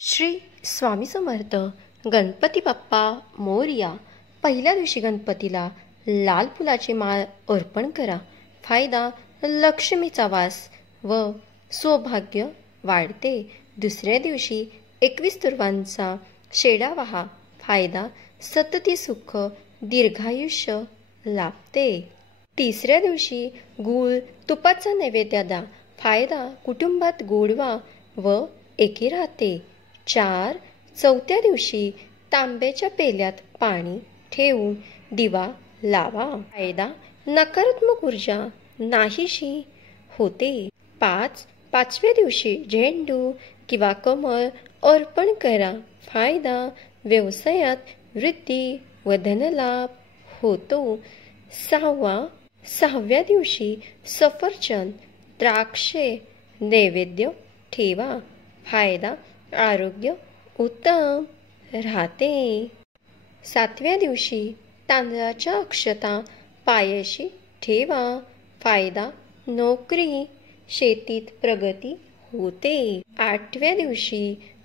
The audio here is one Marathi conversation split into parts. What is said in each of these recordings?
श्री स्वामी समर्थ. गणपती बाप्पा मोरया. पहिल्या दिवशी गणपतीला लाल फुलाची माळ अर्पण करा. फायदा लक्ष्मीचा वास व सौभाग्य वाढते. दुसऱ्या दिवशी 21 दुर्वांचा शेडा वाहा. फायदा सतती सुख दीर्घायुष्य लाभते. तिसऱ्या दिवशी गूळ तुपाचा नैवेद्य द्या. फायदा कुटुंबात गोडवा व एकी राहते. चौथ्या दिवशी तांब्याच्या पेल्यात पाणी ठेवून दिवा लावा. फायदा नकारात्मक ऊर्जा नाहीशी होते. पाचव्या दिवशी झेंडू किंवा कमळ अर्पण करा. फायदा व्यवसायात वृद्धी व धनलाभ होतो. सहाव्या दिवशी सफरचंद द्राक्षे नैवेद्य ठेवा. फायदा आरोग्य उत्तम राहते. 7व्या दिवशी तांदळाच्या अक्षता पायाशी ठेवा. फायदा नोकरी शेतीत प्रगती होते. 8व्या दिवशी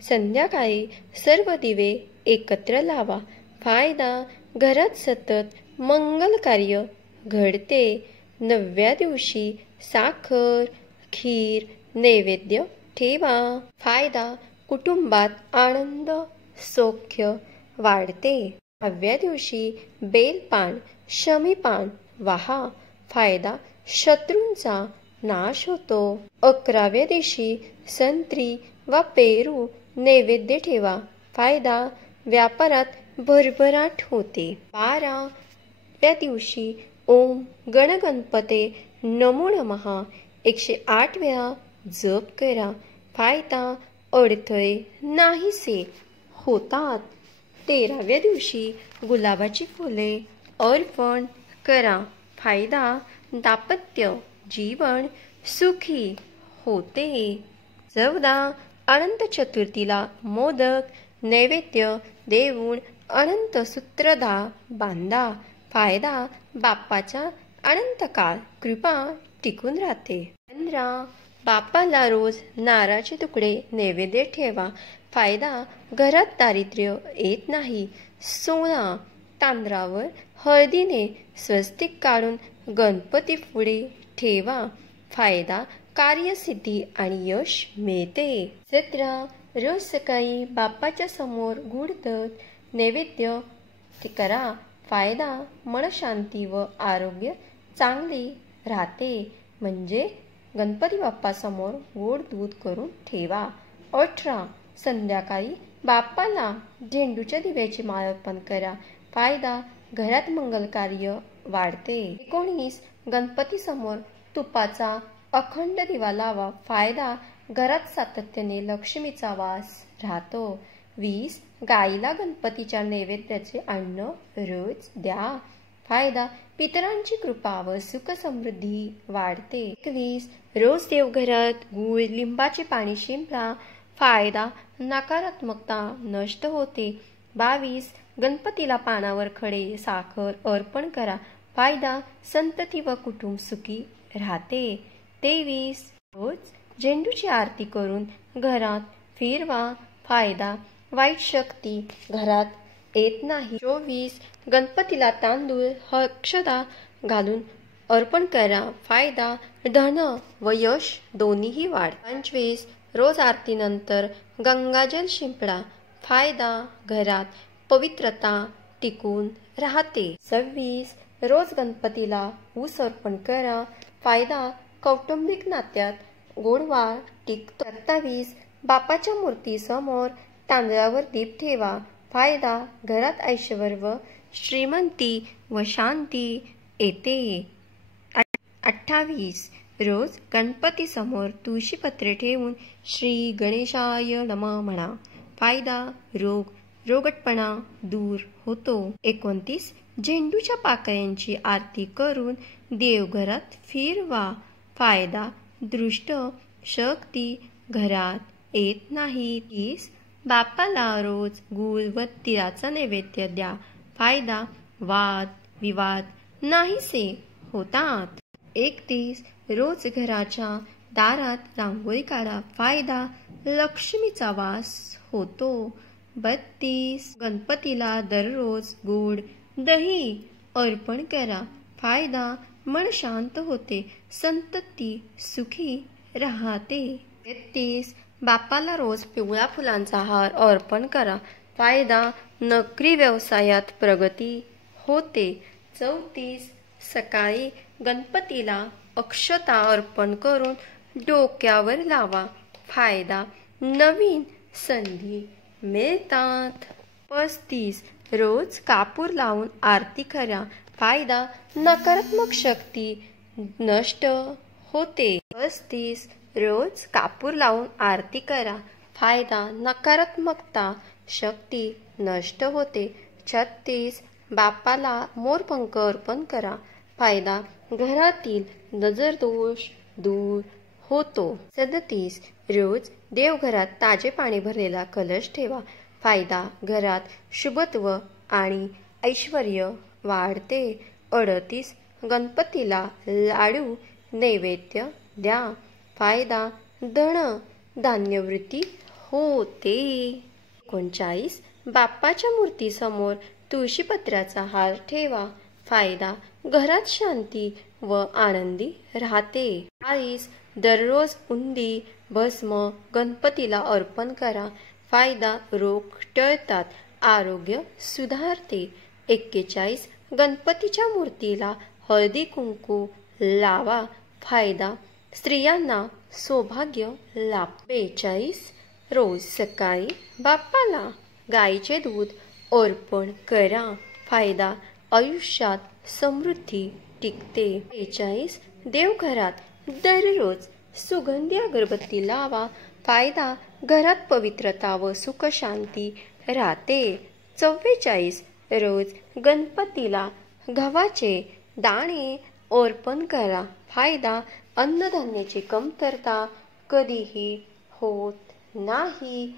संध्याकाळी सर्व दिवे एकत्र लावा. फायदा घरात सतत मंगल कार्य घडते. 9व्या दिवशी साखर खीर नैवेद्य ठेवा. फायदा कुटुंबात आनंद सौख्य वाढते. 10व्या दिवशी बेलपान शमीपान वाहा. फायदा शत्रूंचा नाश होतो. 11व्या दिवशी संत्री व पेरू नैवेद्य ठेवा. फायदा व्यापारात भरभराट होते. 12व्या दिवशी ओम गणगणपते नमो नमः 108 वेळा जप करा. फायदा अडथळे नाहीसे होतात. 13व्या दिवशी गुलाबाची फुले अर्पण करा. फायदा दाम्पत्य जीवन सुखी होते. 14 अनंत चतुर्थीला मोदक नैवेद्य देऊन अनंत सूत्रधा बांधा. फायदा बाप्पाचा अनंत काळ कृपा टिकून राहते. 15 बाप्पाला रोज नारळाचे तुकडे नैवेद्य ठेवा. फायदा घरात दारिद्र्य येत नाही. 16 तांदळावर हळदीने स्वस्तिक काढून गणपती पुढे ठेवा. फायदा कार्यसिद्धी आणि यश मिळते. 17 रोज सकाळी बाप्पाच्या समोर गुढ दूध नैवेद्य करा. फायदा मनशांती व आरोग्य चांगली राहते. म्हणजे गणपती बाप्पा समोर गोड दूध करून ठेवा. 18 संध्याकाळी बाप्पाला झेंडूच्या दिव्याची माळ अर्पण करा. फायदा घरात मंगल कार्य वाढते. 19 गणपती समोर तुपाचा अखंड दिवा लावा. फायदा घरात सातत्याने लक्ष्मीचा वास राहतो. 20 गाईला गणपतीच्या नैवेद्याचे अन्न रोज द्या. फायदा पितरांची कृपा व सुख समृद्धी वाढते. 21 रोज देवघरात गूळ लिंबाचे पाणी शिंपडा. फायदा नकारात्मकता नष्ट होते. 22 गणपतीला पानावर खडे साखर अर्पण करा. फायदा संतती व कुटुंब सुखी राहते. 23 रोज झेंडूची आरती करून घरात फिरवा. फायदा वाईट शक्ती घरात येत नाही. 24 गणपतीला तांदूळ अक्षता घालून अर्पण करा. फायदा धन व यश दोन्हीही वाढ. 25 रोज आरतीनंतर गंगाजल शिंपडा. फायदा घरात पवित्रता टिकून राहते. 26 रोज गणपतीला ऊस अर्पण करा. फायदा कौटुंबिक नात्यात गोडवा टिकतो. 27 बाप्पाच्या मूर्तीसमोर तांदळावर दीप ठेवा. फायदा घरात ऐश्वर्य व श्रीमंती व शांती येते. 28 रोज गणपती समोर तुळशीपत्रे ठेवून श्री गणेशाय नमः म्हणा. फायदा रोगटपणा दूर होतो. 29 झेंडूच्या पाकळ्यांची आरती करून देवघरात फिरवा. फायदा दृष्ट शक्ती घरात येत नाही. 30 बाप्पाला रोज गूळ व तिळाचा नैवेद्य द्या. फायदा वाद विवाद नाहीसे होतात. 31 रोज घराच्या दारात रांगोळी काढा. फायदा लक्ष्मीचा वास होतो. 32 गणपतीला दररोज गोड दही अर्पण करा. फायदा मन शांत होते, संतती सुखी राहते. 33 बाप्पाला रोज पिवळ्या फुलांचा हार अर्पण करा. फायदा नोकरी व्यवसायात प्रगती होते. 34 सकाळी गणपतीला अक्षता अर्पण करून डोक्यावर लावा. फायदा नवीन संधी मिळतात. 35 रोज कापूर लावून आरती करा. फायदा नकारात्मक शक्ती नष्ट होते. 35 रोज कापूर लावून आरती करा. फायदा नकारात्मकता शक्ती नष्ट होते. 36 बाप्पाला मोरपंख अर्पण करा. फायदा घरातील नजरदोष दूर होतो. 37 रोज देवघरात ताजे पाणी भरलेला कलश ठेवा. फायदा घरात शुभत्व आणि ऐश्वर्य वाढते. 38 गणपतीला लाडू नैवेद्य द्या. फायदा धन धान्यवृत्ती होते. 39 बाप्पाच्या मूर्तीसमोर तुळशीपत्राचा हार ठेवा. फायदा घरात शांती व आनंदी राहते. 40 दररोज उंदी भस्म गणपतीला अर्पण करा. फायदा रोग टळतात, आरोग्य सुधारते. 41 गणपतीच्या मूर्तीला हळदी कुंकू लावा. फायदा स्त्रियांना सौभाग्य लाभते. 42 रोज सकाळी बाप्पाला गाईचे दूध अर्पण करा. फायदा आयुष्यात समृद्धी टिकते. 43 देवघरात दररोज सुगंधी अगरबत्ती लावा. फायदा घरात पवित्रता व सुख शांती राहते. 44 रोज गणपतीला गव्हाचे दाणे अर्पण करा. फायदा अन्नधान्याची कमतरता कधीही होत नाही.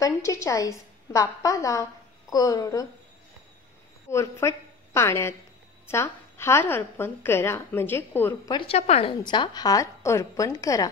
45 बाप्पाला कोरफड पाण्याचा हार अर्पण करा. म्हणजे कोरफडच्या पानांचा हार अर्पण करा.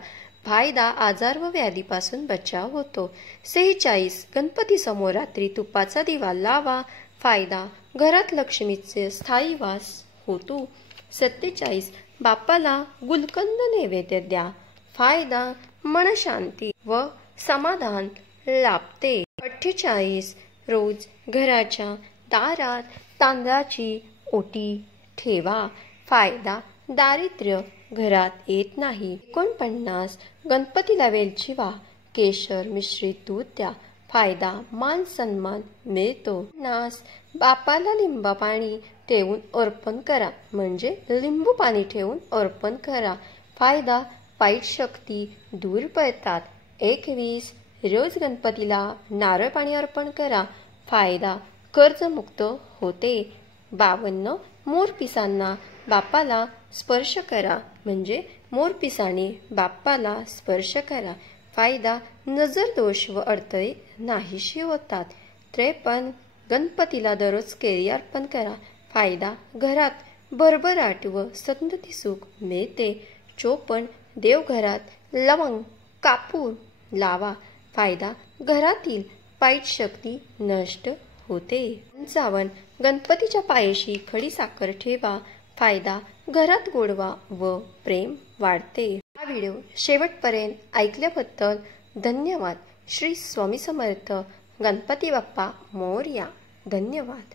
फायदा आजार व व्याधीपासून बचाव होतो. 46 गणपती समोर रात्री तुपाचा दिवा लावा. फायदा घरात लक्ष्मीचे स्थायी वास होतो. 47 बाप्पाला गुलकंद नैवेद्य द्या. फायदा मनशांती व समाधान लाभते. 48 रोज घराच्या दारात तांदळाची ओटी ठेवा. फायदा दारिद्र्य घरात येत नाही. 49 गणपतीला वेलची वा केशर मिश्रित दूध द्या. फायदा मान सन्मान मिळतो. 50 बाप्पाला लिंबा पाणी ठेवून अर्पण करा. म्हणजे लिंबू पाणी ठेवून अर्पण करा. फायदा वाईट शक्ती दूर पळतात. 21 रोज गणपतीला नारळ पाणी अर्पण करा. फायदा कर्जमुक्त होते. 52 मोरपिसांना बाप्पाला स्पर्श करा. म्हणजे मोरपिसाने बाप्पाला स्पर्श करा. फायदा नजर दोष व अडथळे नाहीशी होतात. 53 गणपतीला दररोज केळी अर्पण करा. फायदा घरात भरभराट व संतती सुख मिळते. 54 देवघरात लवंग कापूर लावा. फायदा घरातील वाईट शक्ती नष्ट होते. 55 गणपतीच्या पायाशी खडी साखर ठेवा. फायदा घरात गोडवा व प्रेम वाढते. हा व्हिडिओ शेवटपर्यंत ऐकल्याबद्दल धन्यवाद. श्री स्वामी समर्थ. गणपती बाप्पा मोरया. धन्यवाद.